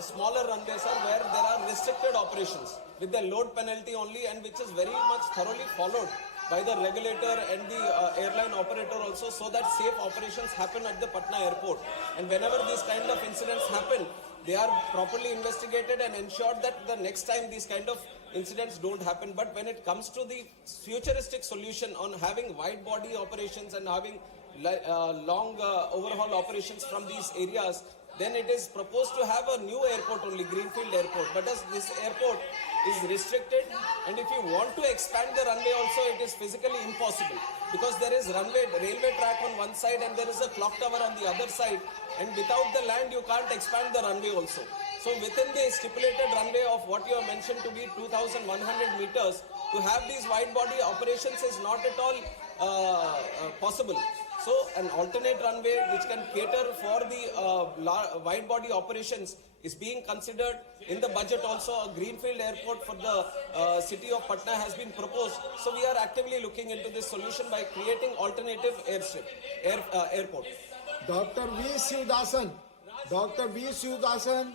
smaller runways are where there are restricted operations with the load penalty only, and which is very much thoroughly followed by the regulator and the airline operator also, so that safe operations happen at the Patna airport. And whenever these kind of incidents happen, they are properly investigated and ensured that the next time these kind of incidents don't happen. But when it comes to the futuristic solution on having wide body operations and having long overhaul operations from these areas, then it is proposed to have a new airport only, greenfield airport. But as this airport is restricted, and if you want to expand the runway also, it is physically impossible, because there is railway track on one side and there is a clock tower on the other side, and without the land you can't expand the runway also. So within the stipulated runway of what you have mentioned to be 2,100 meters, to have these wide body operations is not at all possible. So an alternate runway which can cater for the wide body operations is being considered in the budget also. A greenfield airport for the city of Patna has been proposed. So we are actively looking into this solution by creating alternative airport. Dr. V. Sivdasan. Dr. V. Sivdasan.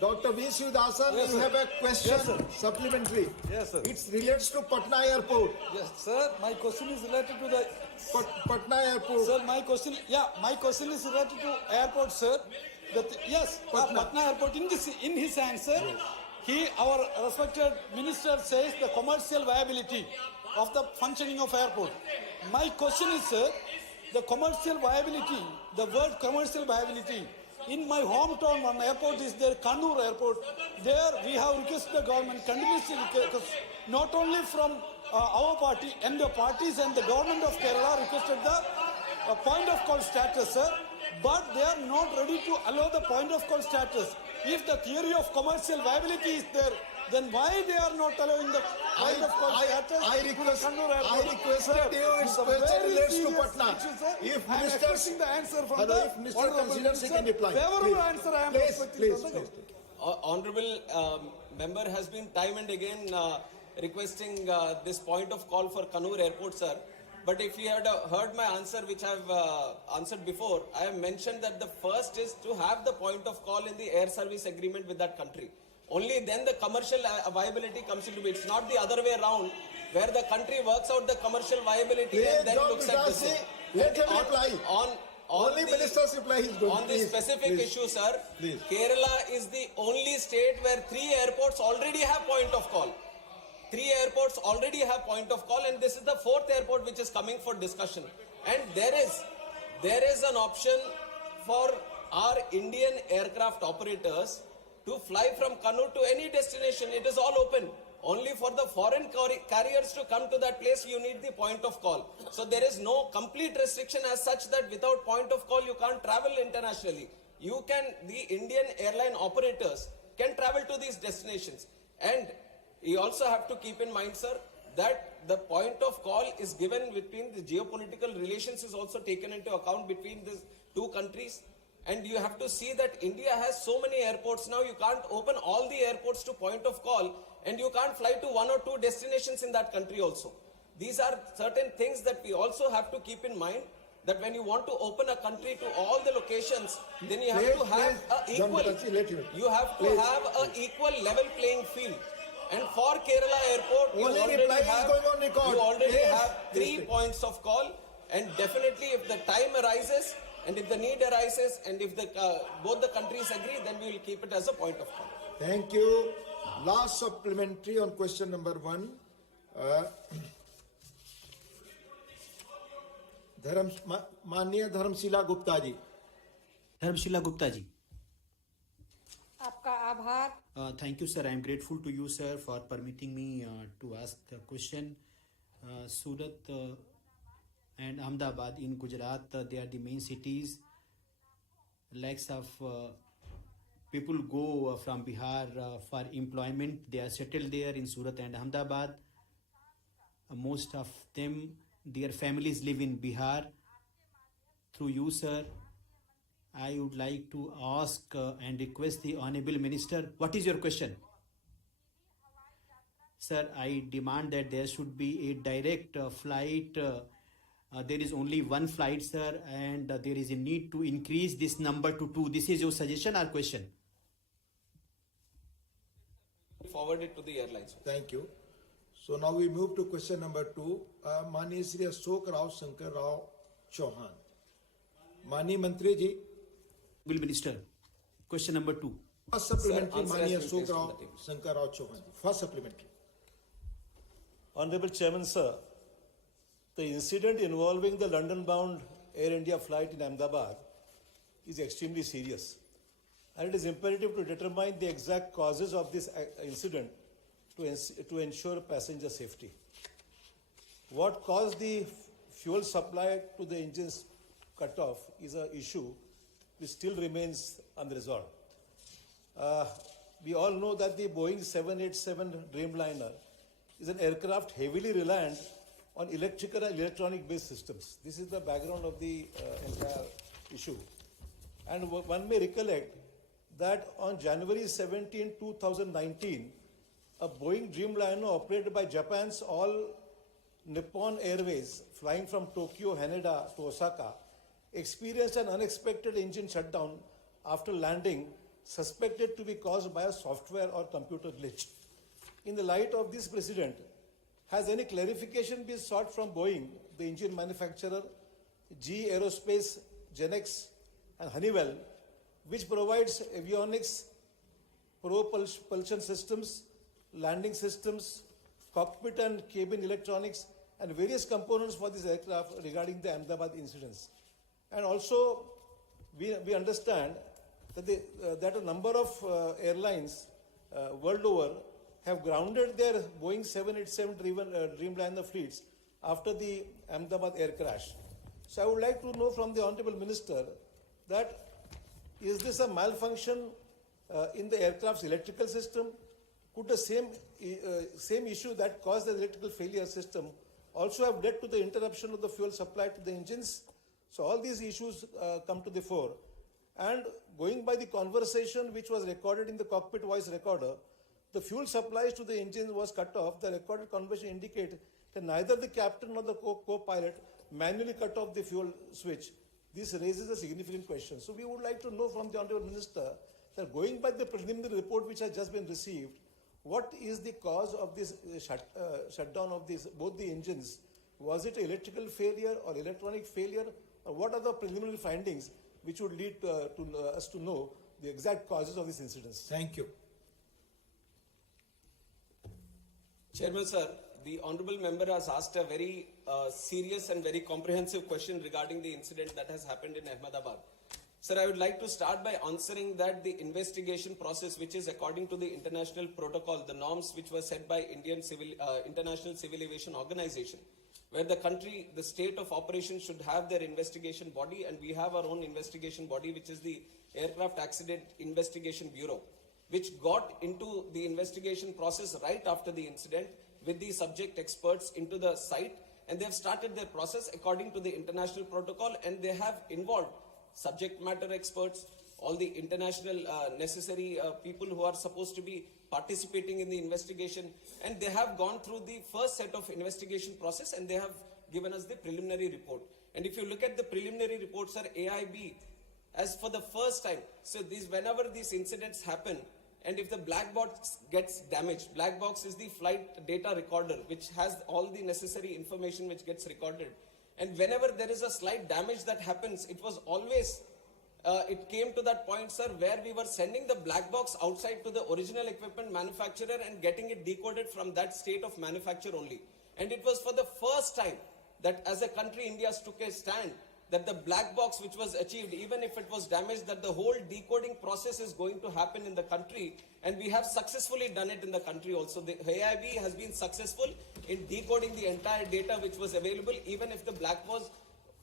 Dr. V. Sivdasan, yes, you have a question, yes, sir. Supplementary. Yes, sir. It relates to Patna Airport. Yes, sir. My question is related to the Patna Airport. Sir, my question is related to airport, sir. Yes, Patna Airport. In his answer, our respected minister says the commercial viability of the functioning of airport. My question is, sir, the commercial viability. The word commercial viability. In my hometown, one airport is there, Kannur Airport. There we have requested the government continuously, not only from our party and the parties and the government of Kerala requested the point of call status, sir. But they are not ready to allow the point of call status. If the theory of commercial viability is there, then why they are not allowing the point of call status? I requested you, its question relates to Patna. If I am ministers, expecting the answer from if minister considers, he can reply. Favorable answer I am expecting. Please. Honorable member has been time and again requesting this point of call for Kannur Airport, sir. But if you had heard my answer, which I have answered before, I have mentioned that the first is to have the point of call in the air service agreement with that country. Only then the commercial viability comes into it. It's not the other way around, where the country works out the commercial viability and then looks at this. Let him reply. Only ministers reply. On the specific issue, sir, Kerala is the only state where 3 airports already have point of call. 3 airports already have point of call, and this is the 4th airport which is coming for discussion. And there is an option for our Indian aircraft operators to fly from Kannur to any destination. It is all open. Only for the foreign carriers to come to that place, you need the point of call. So there is no complete restriction as such that without point of call, you can't travel internationally. The Indian airline operators can travel to these destinations. And you also have to keep in mind, sir, that the point of call is given between the geopolitical relations is also taken into account between these 2 countries. And you have to see that India has so many airports now, you can't open all the airports to point of call, and you can't fly to 1 or 2 destinations in that country also. These are certain things that we also have to keep in mind, that when you want to open a country to all the locations, then you have to have an equal level playing field. And for Kerala airport, you already have 3 points of call, and definitely if the time arises, and if the need arises, and if both the countries agree, then we will keep it as a point of call. Thank you. Last supplementary on question number 1. माननीय धर्मशिला गुप्ता जी. धर्मशिला गुप्ता जी. आपका आभार. Thank you, sir. I am grateful to you, sir, for permitting me to ask the question. Surat and Ahmedabad in Gujarat, they are the main cities. Lakhs of people go from Bihar for employment. They are settled there in Surat and Ahmedabad. Most of them, their families live in Bihar. Through you, sir, I would like to ask and request the Honorable Minister, what is your question? Sir, I demand that there should be a direct flight there is only one flight, sir, and there is a need to increase this number to 2. This is your suggestion or question? Forward it to the airlines. Thank you. So now we move to question number 2. Mani Shri Ashok Rao Shankar Rao Chauhan. Mani Mantri ji. Will Minister, question number 2. First supplementary, answer Mani has been Ashok placed on Rao the table. Shankar Rao Chauhan. First supplementary. Honorable Chairman, sir, the incident involving the London-bound Air India flight in Ahmedabad is extremely serious, and it is imperative to determine the exact causes of this incident to ensure passenger safety. What caused the fuel supply to the engines cut off is an issue which still remains unresolved. We all know that the Boeing 787 Dreamliner is an aircraft heavily reliant on electrical and electronic based systems. This is the background of the entire issue. And one may recollect that on January 17, 2019, a Boeing Dreamliner operated by Japan's All Nippon Airways flying from Tokyo, Haneda to Osaka experienced an unexpected engine shutdown after landing, suspected to be caused by a software or computer glitch. In the light of this precedent, has any clarification been sought from Boeing, the engine manufacturer, GE Aerospace, Genex, and Honeywell, which provides avionics, propulsion systems, landing systems, cockpit and cabin electronics, and various components for this aircraft regarding the Ahmedabad incidents? And also, we understand that a number of airlines world over have grounded their Boeing 787 Dreamliner fleets after the Ahmedabad air crash. So I would like to know from the Honorable Minister that is this a malfunction in the aircraft's electrical system? Could the same issue that caused the electrical failure system also have led to the interruption of the fuel supply to the engines? So all these issues come to the fore. And going by the conversation which was recorded in the cockpit voice recorder, the fuel supplies to the engine was cut off. The recorded conversation indicated that neither the captain nor the co-pilot manually cut off the fuel switch. This raises a significant question. So we would like to know from the Honorable Minister that going by the preliminary report which has just been received, what is the cause of this shutdown of both the engines? Was it electrical failure or electronic failure? Or what are the preliminary findings which would lead us to know the exact causes of these incidents? Thank you. Chairman, sir, the honourable member has asked a very serious and very comprehensive question regarding the incident that has happened in Ahmedabad. Sir, I would like to start by answering that the investigation process, which is according to the international protocol, the norms which were set by International Civil Aviation Organization, where the state of operation should have their investigation body, and we have our own investigation body, which is the Aircraft Accident Investigation Bureau, which got into the investigation process right after the incident with the subject experts into the site, and they have started their process according to the international protocol, and they have involved subject matter experts, all the international necessary people who are supposed to be participating in the investigation, and they have gone through the first set of investigation process, and they have given us the preliminary report. And if you look at the preliminary reports, sir, AIB, as for the first time, so whenever these incidents happen, and if the black box gets damaged, black box is the flight data recorder, which has all the necessary information which gets recorded. And whenever there is a slight damage that happens, it was always, it came to that point, sir, where we were sending the black box outside to the original equipment manufacturer and getting it decoded from that state of manufacture only. And it was for the first time that as a country, India took a stand that the black box which was achieved, even if it was damaged, that the whole decoding process is going to happen in the country, and we have successfully done it in the country also. The AIB has been successful in decoding the entire data which was available, even if the black was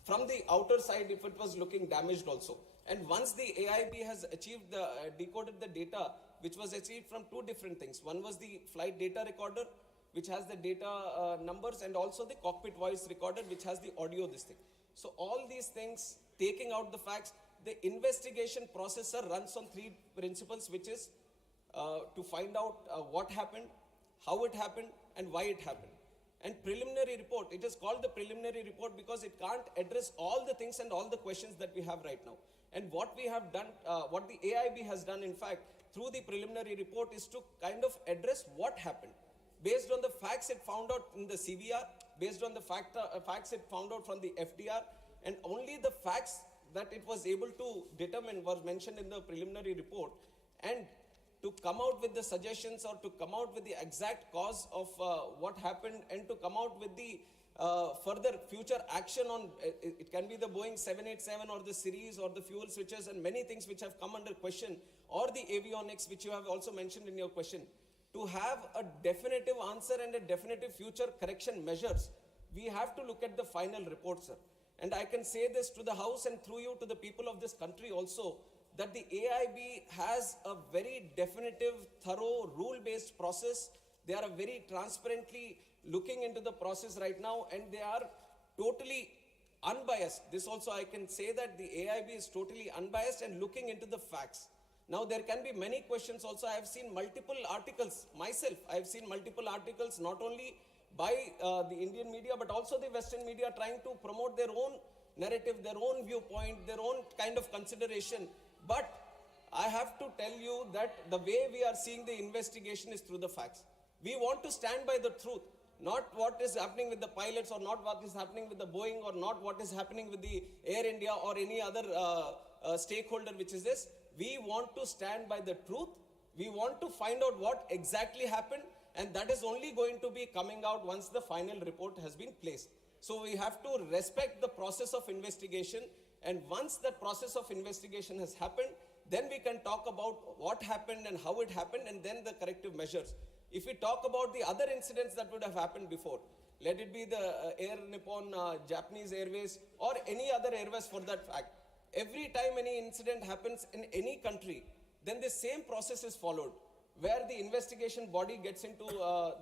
from the outer side, if it was looking damaged also. And once the AIB has achieved decoded the data, which was achieved from two different things. One was the flight data recorder, which has the data numbers, and also the cockpit voice recorder, which has the audio, this thing. So all these things, taking out the facts, the investigation process runs on three principles, which is to find out what happened, how it happened, and why it happened. And preliminary report, it is called the preliminary report because it can't address all the things and all the questions that we have right now. And what we have done, what the AIB has done in fact through the preliminary report is to kind of address what happened. Based on the facts it found out in the CVR, based on the facts it found out from the FDR, and only the facts that it was able to determine was mentioned in the preliminary report. And to come out with the suggestions or to come out with the exact cause of what happened and to come out with the further future action on, it can be the Boeing 787 or the series or the fuel switches and many things which have come under question, or the avionics which you have also mentioned in your question. To have a definitive answer and a definitive future correction measures, we have to look at the final report, sir. And I can say this to the House and through you to the people of this country also, that the AIB has a very definitive, thorough, rule-based process. They are very transparently looking into the process right now, and they are totally unbiased. This also I can say that the AIB is totally unbiased and looking into the facts. Now there can be many questions also. I have seen multiple articles myself. I have seen multiple articles not only by the Indian media but also the Western media trying to promote their own narrative, their own viewpoint, their own kind of consideration. But I have to tell you that the way we are seeing the investigation is through the facts. We want to stand by the truth, not what is happening with the pilots or not what is happening with the Boeing or not what is happening with the Air India or any other stakeholder which is this. We want to stand by the truth. We want to find out what exactly happened, and that is only going to be coming out once the final report has been placed. So we have to respect the process of investigation, and once that process of investigation has happened, then we can talk about what happened and how it happened and then the corrective measures. If we talk about the other incidents that would have happened before, let it be the Air Nippon, Japanese Airways or any other airways for that fact, every time any incident happens in any country, then the same process is followed, where the investigation body gets into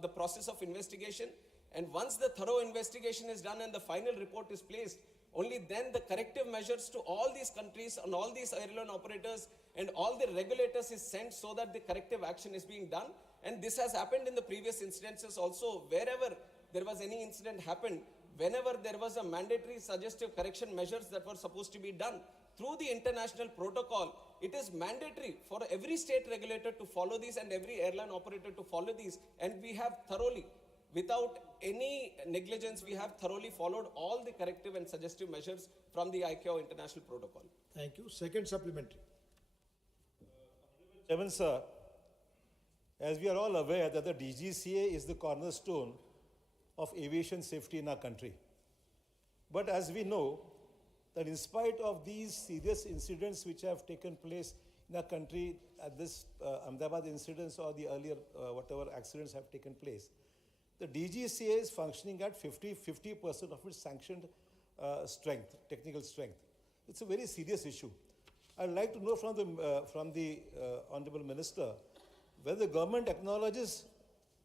the process of investigation, and once the thorough investigation is done and the final report is placed, only then the corrective measures to all these countries and all these airline operators and all the regulators is sent so that the corrective action is being done. And this has happened in the previous incidences also. Wherever there was any incident happened, whenever there was a mandatory suggestive correction measures that were supposed to be done through the international protocol, it is mandatory for every state regulator to follow these and every airline operator to follow these. And we have thoroughly, without any negligence, we have thoroughly followed all the corrective and suggestive measures from the ICAO international protocol. Thank you. Second supplementary. Chairman, sir, as we are all aware that the DGCA is the cornerstone of aviation safety in our country. But as we know, that in spite of these serious incidents which have taken place in our country, at this Ahmedabad incidents or the earlier whatever accidents have taken place, the DGCA is functioning at 50% of its sanctioned strength, technical strength. It's a very serious issue. I'd like to know from the Honorable Minister whether the government acknowledges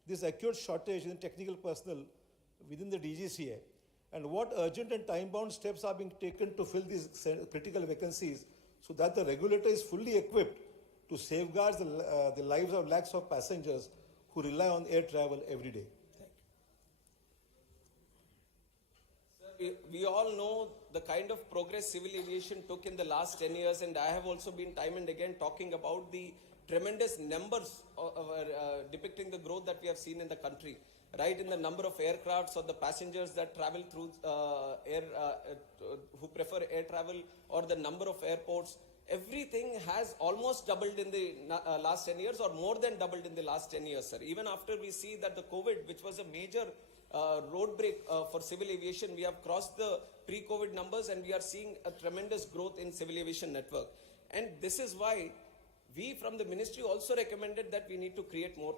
this acute shortage in technical personnel within the DGCA, and what urgent and time-bound steps are being taken to fill these critical vacancies so that the regulator is fully equipped to safeguard the lives of lakhs of passengers who rely on air travel every day. We all know the kind of progress civil aviation took in the last 10 years, and I have also been time and again talking about the tremendous numbers depicting the growth that we have seen in the country, right, in the number of aircrafts or the passengers that travel through who prefer air travel, or the number of airports. Everything has almost doubled in the last 10 years or more than doubled in the last 10 years, sir. Even after we see that the COVID, which was a major road break for civil aviation, we have crossed the pre-COVID numbers and we are seeing a tremendous growth in civil aviation network. And this is why we from the ministry also recommended that we need to create more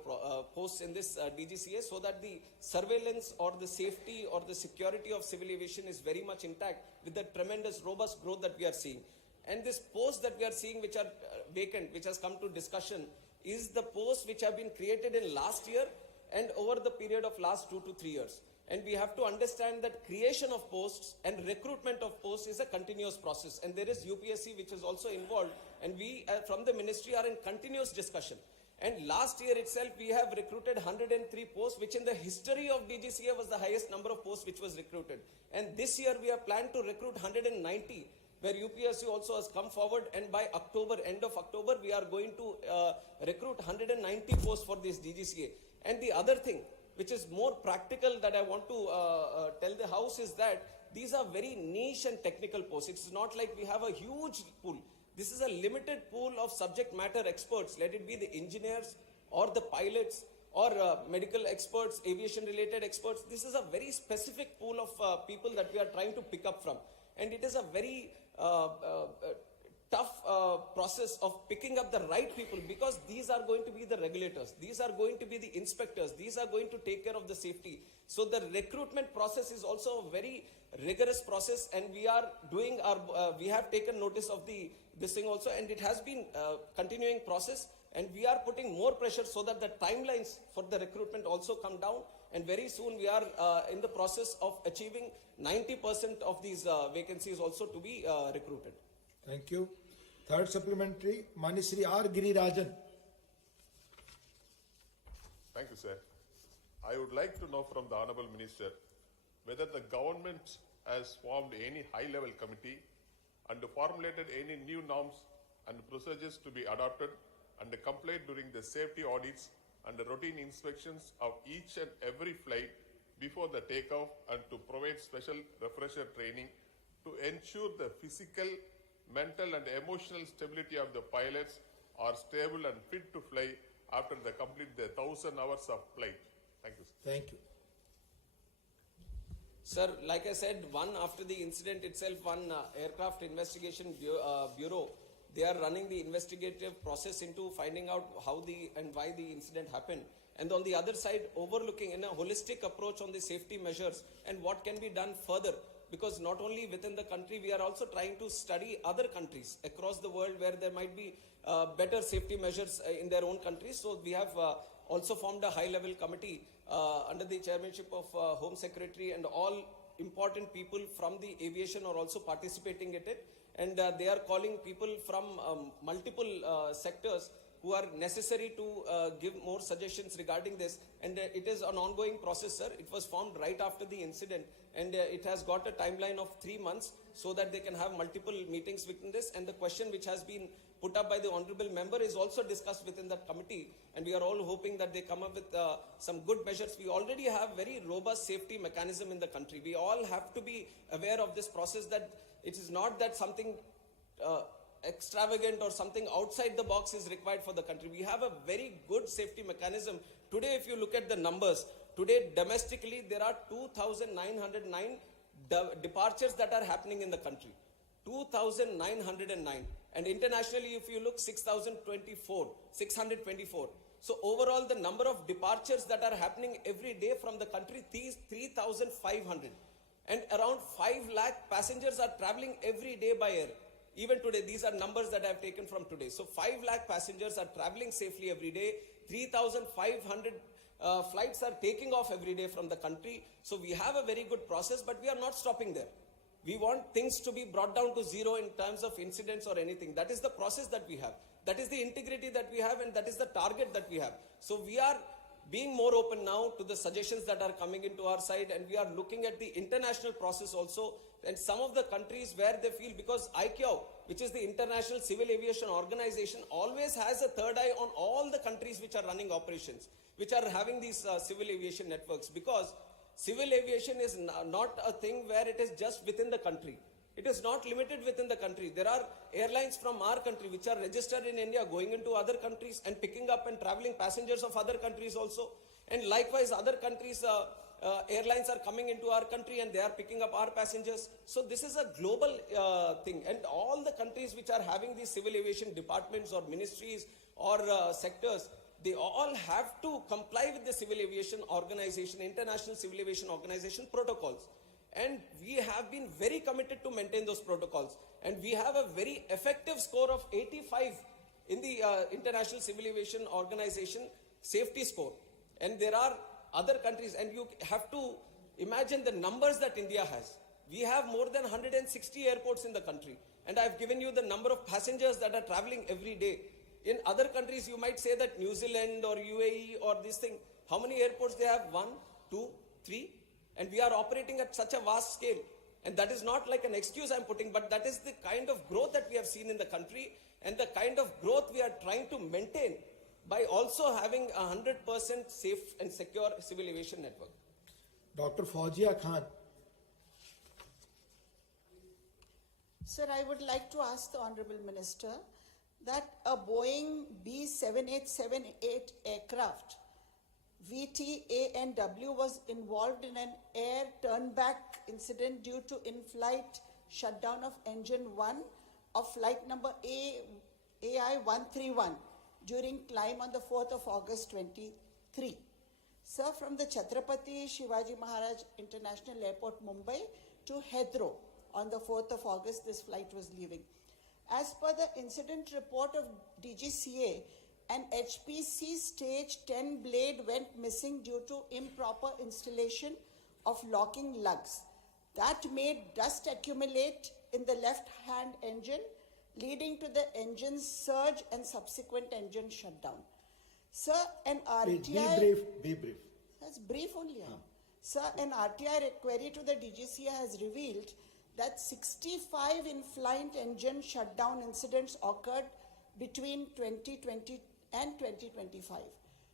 posts in this DGCA so that the surveillance or the safety or the security of civil aviation is very much intact with the tremendous robust growth that we are seeing. And this posts that we are seeing which are vacant, which has come to discussion, is the posts which have been created in last year and over the period of last 2 to 3 years. And we have to understand that creation of posts and recruitment of posts is a continuous process. And there is UPSC which is also involved. And we from the ministry are in continuous discussion. And last year itself, we have recruited 103 posts, which in the history of DGCA was the highest number of posts which was recruited. And this year, we have planned to recruit 190, where UPSC also has come forward. And by October, end of October, we are going to recruit 190 posts for this DGCA. And the other thing, which is more practical that I want to tell the House is that these are very niche and technical posts. It's not like we have a huge pool. This is a limited pool of subject matter experts, let it be the engineers or the pilots or medical experts, aviation related experts. This is a very specific pool of people that we are trying to pick up from. And it is a very tough process of picking up the right people, because these are going to be the regulators, these are going to be the inspectors, these are going to take care of the safety. So the recruitment process is also a very rigorous process, and we are doing our we have taken notice of this thing also, and it has been continuing process, and we are putting more pressure so that the timelines for the recruitment also come down, and very soon we are in the process of achieving 90% of these vacancies also to be recruited. Thank you. Third supplementary, Manisri R. Girirajan. Thank you, sir. I would like to know from the Honourable Minister whether the government has formed any high-level committee and formulated any new norms and procedures to be adopted and complied during the safety audits and routine inspections of each and every flight before the takeoff, and to provide special refresher training to ensure the physical, mental and emotional stability of the pilots are stable and fit to fly after they complete their 1,000 hours of flight. Thank you, sir. Thank you. Sir, like I said, one after the incident itself, one aircraft investigation bureau, they are running the investigative process into finding out how and why the incident happened. And on the other side, overlooking in a holistic approach on the safety measures and what can be done further. Because not only within the country, we are also trying to study other countries across the world where there might be better safety measures in their own countries. So we have also formed a high-level committee under the chairmanship of Home Secretary, and all important people from the aviation are also participating in it. And they are calling people from multiple sectors who are necessary to give more suggestions regarding this. And it is an ongoing process, sir. It was formed right after the incident, and it has got a timeline of 3 months so that they can have multiple meetings within this. And the question which has been put up by the honorable member is also discussed within that committee, and we are all hoping that they come up with some good measures. We already have very robust safety mechanism in the country. We all have to be aware of this process, that it is not that something extravagant or something outside the box is required for the country. We have a very good safety mechanism. Today, if you look at the numbers, today domestically there are 2,909 departures that are happening in the country. 2,909. And internationally, if you look, 624. So overall, the number of departures that are happening every day from the country, 3,500. And around 5 lakh passengers are traveling every day by air. Even today, these are numbers that I have taken from today. So 5 lakh passengers are traveling safely every day. 3,500 flights are taking off every day from the country. So we have a very good process, but we are not stopping there. We want things to be brought down to zero in terms of incidents or anything. That is the process that we have. That is the integrity that we have, and that is the target that we have. So we are being more open now to the suggestions that are coming into our side, and we are looking at the international process also, and some of the countries where they feel, because ICAO, which is the International Civil Aviation Organization, always has a third eye on all the countries which are running operations, which are having these civil aviation networks, because civil aviation is not a thing where it is just within the country. It is not limited within the country. There are airlines from our country which are registered in India going into other countries and picking up and traveling passengers of other countries also. And likewise, other countries, airlines are coming into our country and they are picking up our passengers. So this is a global thing. And all the countries which are having these civil aviation departments or ministries or sectors, they all have to comply with the Civil Aviation Organization, International Civil Aviation Organization protocols. And we have been very committed to maintain those protocols. And we have a very effective score of 85 in the International Civil Aviation Organization safety score. And there are other countries, and you have to imagine the numbers that India has. We have more than 160 airports in the country. And I've given you the number of passengers that are traveling every day. In other countries, you might say that New Zealand or UAE or this thing, how many airports they have? 1, 2, 3, and we are operating at such a vast scale. And that is not like an excuse I'm putting, but that is the kind of growth that we have seen in the country and the kind of growth we are trying to maintain by also having 100% safe and secure civil aviation network. Dr. Fauzia Khan. Sir, I would like to ask the Honorable Minister that a Boeing B7878 aircraft, VTANW, was involved in an air turnback incident due to in-flight shutdown of engine 1 of flight number AI131 during climb on the 4th of August 23. Sir, from the Chhatrapati Shivaji Maharaj International Airport, Mumbai to Heathrow on the 4th of August, this flight was leaving. As per the incident report of DGCA, an HPC stage 10 blade went missing due to improper installation of locking lugs. That made dust accumulate in the left-hand engine, leading to the engine's surge and subsequent engine shutdown. Sir, an RTI... Be brief. That's brief only. Sir, an RTI query to the DGCA has revealed that 65 in-flight engine shutdown incidents occurred between 2020 and 2025.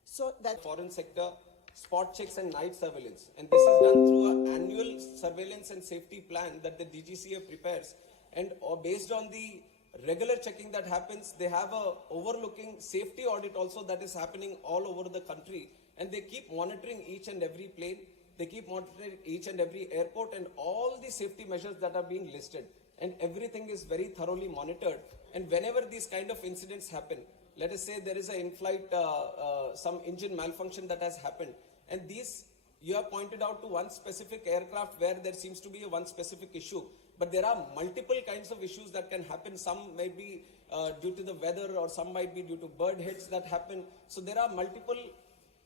So that Foreign sector, spot checks and night surveillance. And this is done through an annual surveillance and safety plan that the DGCA prepares. And based on the regular checking that happens, they have a overlooking safety audit also that is happening all over the country. And they keep monitoring each and every plane. They keep monitoring each and every airport and all the safety measures that are being listed. And everything is very thoroughly monitored. And whenever these kind of incidents happen, let us say there is an in-flight, some engine malfunction that has happened. And these, you have pointed out to one specific aircraft where there seems to be a one specific issue. But there are multiple kinds of issues that can happen. Some may be due to the weather, or some might be due to bird hits that happen. So there are multiple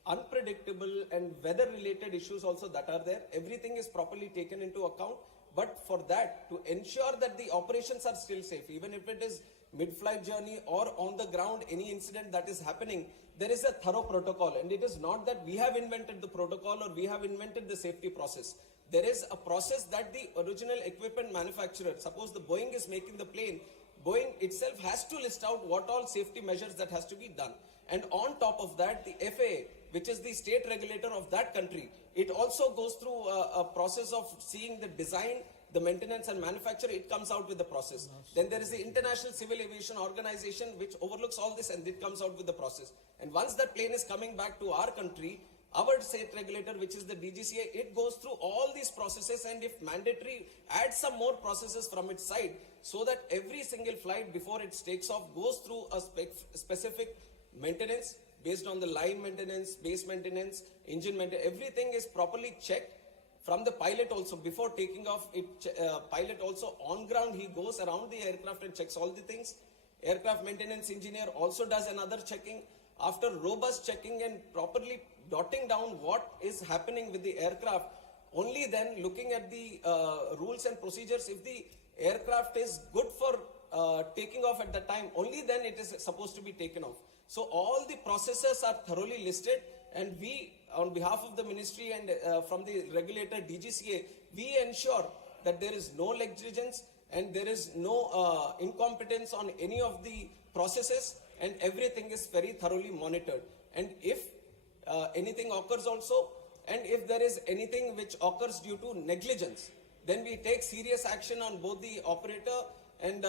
unpredictable and weather related issues also that are there. Everything is properly taken into account. But for that, to ensure that the operations are still safe, even if it is mid-flight journey or on the ground, any incident that is happening, there is a thorough protocol. And it is not that we have invented the protocol or we have invented the safety process. There is a process that the original equipment manufacturer, suppose the Boeing is making the plane, Boeing itself has to list out what all safety measures that has to be done. And on top of that, the FAA, which is the state regulator of that country, it also goes through a process of seeing the design, the maintenance and manufacture. It comes out with the process. Then there is the International Civil Aviation Organization, which overlooks all this, and it comes out with the process. And once that plane is coming back to our country, our state regulator, which is the DGCA, it goes through all these processes, and if mandatory, add some more processes from its side, so that every single flight before it takes off goes through a specific maintenance based on the line maintenance, base maintenance, engine maintenance. Everything is properly checked from the pilot also. Before taking off, pilot also on ground, he goes around the aircraft and checks all the things. Aircraft maintenance engineer also does another checking. After robust checking and properly jotting down what is happening with the aircraft, only then looking at the rules and procedures. If the aircraft is good for taking off at that time, only then it is supposed to be taken off. So all the processes are thoroughly listed, and we, on behalf of the ministry and from the regulator DGCA, we ensure that there is no negligence and there is no incompetence on any of the processes, and everything is very thoroughly monitored. And if anything occurs also, and if there is anything which occurs due to negligence, then we take serious action on both the operator and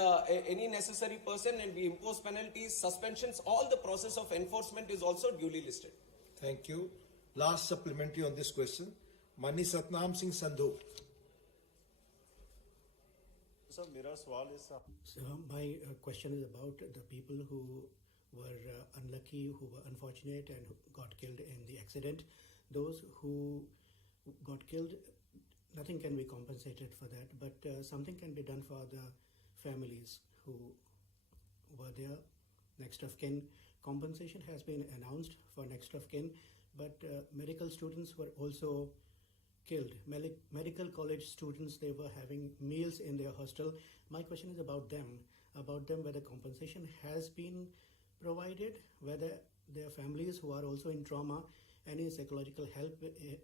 any necessary person, and we impose penalties, suspensions. All the process of enforcement is also duly listed. Thank you. Last supplementary on this question. Mani Satnam Singh Sandhu. So, मेरा सवाल is So my question is about the people who were unlucky, who were unfortunate and who got killed in the accident. Those who got killed, nothing can be compensated for that, but something can be done for the families who were there, next of kin. Compensation has been announced for next of kin, but medical students were also killed. Medical college students, they were having meals in their hostel. My question is about them whether compensation has been provided, whether their families who are also in trauma, any psychological help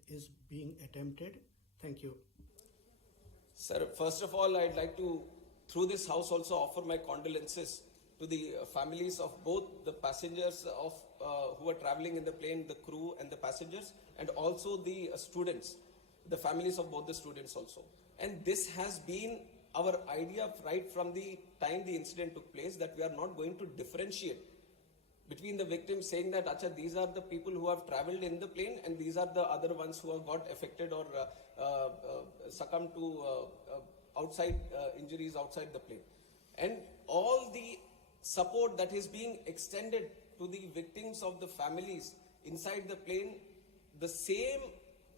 is being attempted? Thank you. Sir, first of all, I'd like to, through this house, also offer my condolences to the families of both the passengers of who are traveling in the plane, the crew and the passengers, and also the students, the families of both the students also. And this has been our idea right from the time the incident took place, that we are not going to differentiate between the victims, saying that Acha, these are the people who have traveled in the plane and these are the other ones who have got affected or succumbed to outside injuries outside the plane. And all the support that is being extended to the victims of the families inside the plane, the same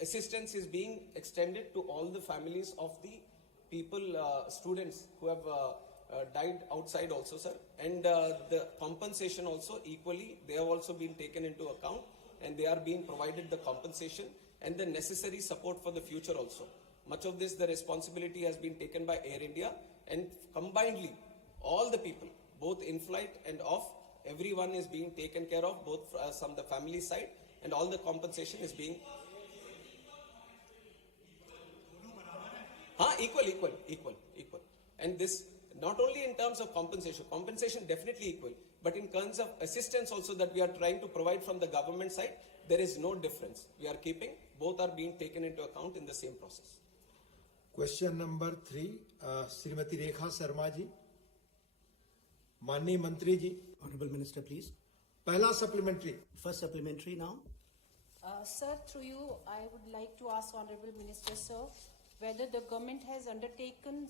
assistance is being extended to all the families of the people, students who have died outside also, sir. And the compensation also equally, they have also been taken into account and they are being provided the compensation and the necessary support for the future also. Much of this, the responsibility has been taken by Air India, and combinedly, all the people, both in flight and off, everyone is being taken care of, both from the family side, and all the compensation is being equal. And this, not only in terms of compensation definitely equal, but in terms of assistance also that we are trying to provide from the government side, there is no difference. We are keeping, both are being taken into account in the same process. Question number 3, Srimati Rekha Sharma ji. माननीय मंत्री जी. Honorable Minister, please. पहला supplementary. First supplementary now. Sir, through you, I would like to ask Honorable Minister, sir, whether the government has undertaken